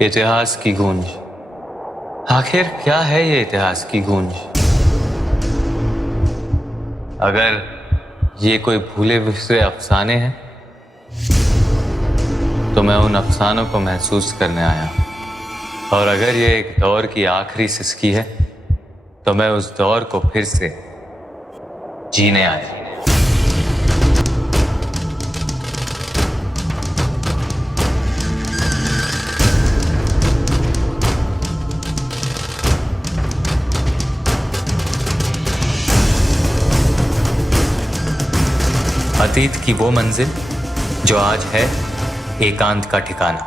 इतिहास की गूंज। आखिर क्या है ये इतिहास की गूंज? अगर ये कोई भूले बिसरे अफसाने हैं तो मैं उन अफसानों को महसूस करने आया। और अगर ये एक दौर की आखिरी सिसकी है तो मैं उस दौर को फिर से जीने आया। अतीत की वो मंजिल जो आज है एकांत का ठिकाना।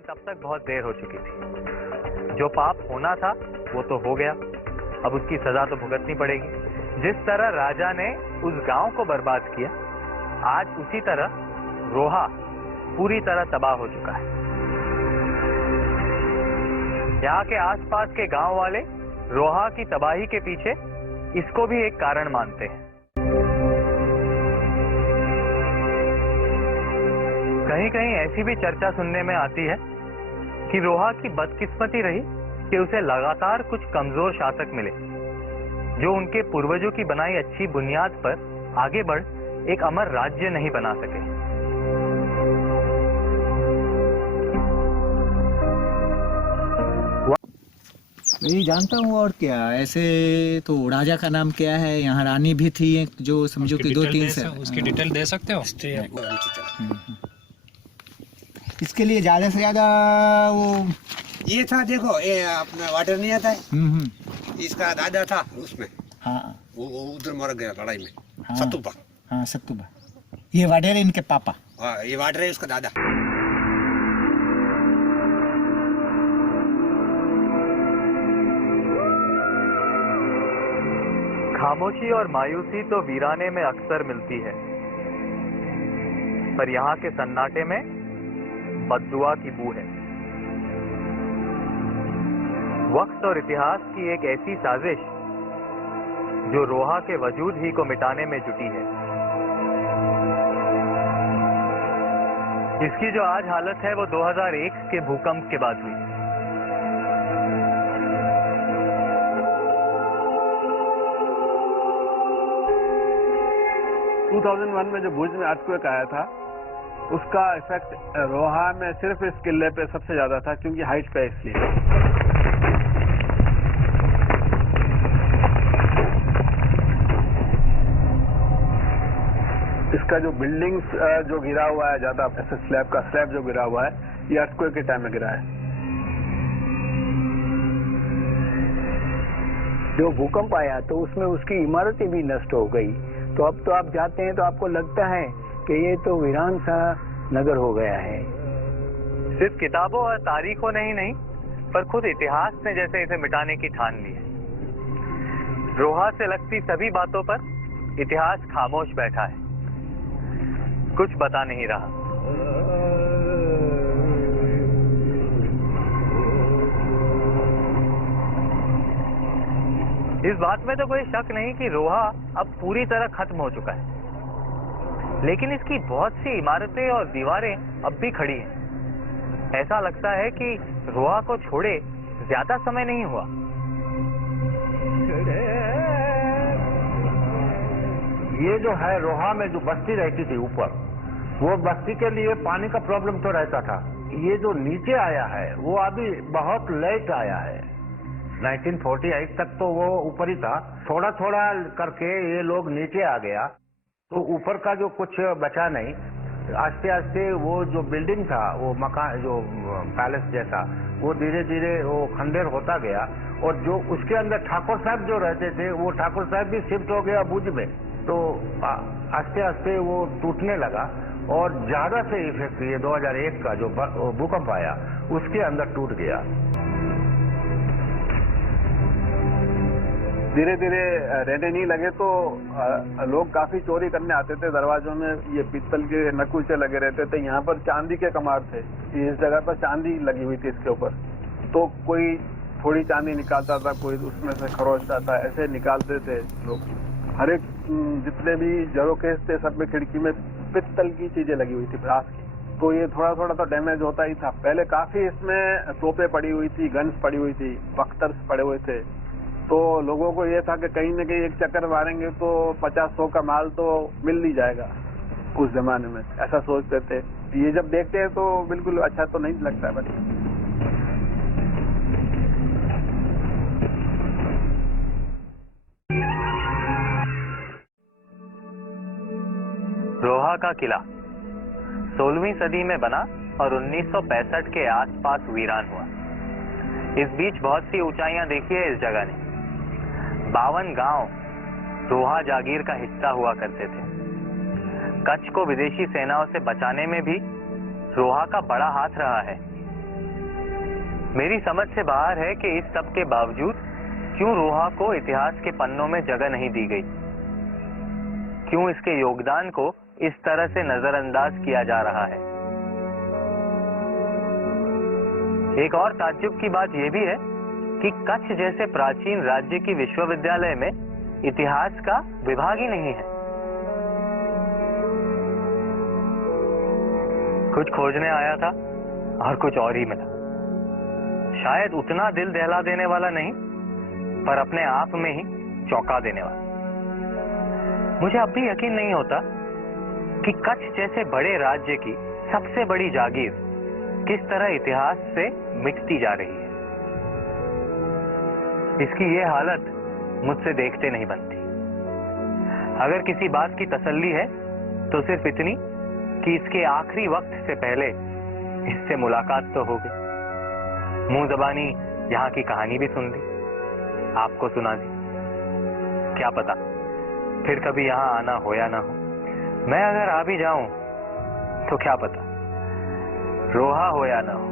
तब तक बहुत देर हो चुकी थी। जो पाप होना था वो तो हो गया, अब उसकी सजा तो भुगतनी पड़ेगी। जिस तरह राजा ने उस गांव को बर्बाद किया, आज उसी तरह रोहा पूरी तरह तबाह हो चुका है। यहाँ के आसपास के गांव वाले रोहा की तबाही के पीछे इसको भी एक कारण मानते हैं। कहीं कहीं ऐसी भी चर्चा सुनने में आती है कि रोहा की बदकिस्मती रही कि उसे लगातार कुछ कमजोर शासक मिले जो उनके पूर्वजों की बनाई अच्छी बुनियाद पर आगे बढ़ एक अमर राज्य नहीं बना सके। नहीं जानता हूँ। और क्या ऐसे तो राजा का नाम क्या है, यहाँ रानी भी थी एक जो समझो कि 2-3 से उसकी डिटेल दे सकते हो? इसके लिए ज्यादा से ज्यादा वो ये था, देखो ये अपना वाटर नहीं आता है, इसका दादा था उसमें। हाँ वो उधर मर गया लड़ाई में। हाँ, सतुबा। हाँ सत्तुबा। ये वाडेर है इनके पापा। हाँ ये वाटर है उसका दादा। खामोशी और मायूसी तो वीराने में अक्सर मिलती है, पर यहाँ के सन्नाटे में बद्दुआ की बू है। वक्त और इतिहास की एक ऐसी साजिश जो रोहा के वजूद ही को मिटाने में जुटी है। इसकी जो आज हालत है वो 2001 के भूकंप के बाद हुई। टू 2001 में जो भुज में अर्थक्वेक आया था, उसका इफेक्ट रोहा में सिर्फ इस किले पे सबसे ज्यादा था क्योंकि हाइट पे इसलिए। इसका जो बिल्डिंग्स जो गिरा हुआ है ज्यादा, ऐसे स्लैब जो गिरा हुआ है, ये अर्थक्वेक के टाइम में गिरा है। जो भूकंप आया तो उसमें उसकी इमारतें भी नष्ट हो गई। तो अब तो आप जाते हैं तो आपको लगता है कि ये तो वीरान सा नगर हो गया है। सिर्फ किताबों और तारीखों ने ही नहीं, पर खुद इतिहास ने जैसे इसे मिटाने की ठान ली है। रोहा से लगती सभी बातों पर इतिहास खामोश बैठा है, कुछ बता नहीं रहा। इस बात में तो कोई शक नहीं कि रोहा अब पूरी तरह खत्म हो चुका है, लेकिन इसकी बहुत सी इमारतें और दीवारें अब भी खड़ी हैं। ऐसा लगता है कि रोहा को छोड़े ज्यादा समय नहीं हुआ। ये जो है रोहा में जो बस्ती रहती थी ऊपर, वो बस्ती के लिए पानी का प्रॉब्लम तो रहता था। ये जो नीचे आया है वो अभी बहुत लेट आया है। 1948 तक तो वो ऊपर ही था, थोड़ा थोड़ा करके ये लोग नीचे आ गया, तो ऊपर का जो कुछ बचा नहीं। आस्ते आस्ते वो जो बिल्डिंग था, वो मकान जो पैलेस जैसा, वो धीरे धीरे वो खंडेर होता गया। और जो उसके अंदर ठाकुर साहब जो रहते थे, वो ठाकुर साहब भी शिफ्ट हो गया भुज में। तो आस्ते आस्ते वो टूटने लगा और ज्यादा से इफेक्ट ये 2001 का जो भूकंप आया उसके अंदर टूट गया। धीरे धीरे रहने नहीं लगे तो लोग काफी चोरी करने आते थे। दरवाजों में ये पीतल के नकुचे लगे रहते थे। यहाँ पर चांदी के कमार थे, इस जगह पर चांदी लगी हुई थी इसके ऊपर। तो कोई थोड़ी चांदी निकालता था, कोई उसमें से खरोचता था, ऐसे निकालते थे लोग। हर एक जितने भी जरोकेस थे सब में खिड़की में पित्तल की चीजें लगी हुई थी, ब्रास की। तो ये थोड़ा थोड़ा तो डैमेज होता ही था। पहले काफी इसमें तोपें पड़ी हुई थी, गन्स पड़ी हुई थी, बख्तर्स पड़े हुए थे। तो लोगों को ये था कि कहीं न कहीं एक चक्कर मारेंगे तो 50-100 का माल तो मिल ही जाएगा उस जमाने में, ऐसा सोचते थे। ये जब देखते हैं तो बिल्कुल अच्छा तो नहीं लगता बट रोहा का किला 16वीं सदी में बना और 1965 के आसपास वीरान हुआ। इस बीच बहुत सी ऊंचाइयां देखी है इस जगह ने। 52 गांव रोहा जागीर का हिस्सा हुआ करते थे। कच्छ को विदेशी सेनाओं से बचाने में भी रोहा का बड़ा हाथ रहा है। मेरी समझ से बाहर है कि इस सब के बावजूद क्यों रोहा को इतिहास के पन्नों में जगह नहीं दी गई, क्यों इसके योगदान को इस तरह से नजरअंदाज किया जा रहा है। एक और ताज्जुब की बात यह भी है कि कच्छ जैसे प्राचीन राज्य की विश्वविद्यालय में इतिहास का विभाग ही नहीं है। कुछ खोजने आया था और कुछ और ही मिला। शायद उतना दिल दहला देने वाला नहीं, पर अपने आप में ही चौंका देने वाला। मुझे अब भी यकीन नहीं होता कि कच्छ जैसे बड़े राज्य की सबसे बड़ी जागीर किस तरह इतिहास से मिटती जा रही है। इसकी ये हालत मुझसे देखते नहीं बनती। अगर किसी बात की तसल्ली है तो सिर्फ इतनी कि इसके आखिरी वक्त से पहले इससे मुलाकात तो हो गई। मुंह जबानी यहाँ की कहानी भी सुन ली, आपको सुना दी। क्या पता फिर कभी यहाँ आना हो या ना हो। मैं अगर आ भी जाऊं तो क्या पता रोहा हो या ना हो।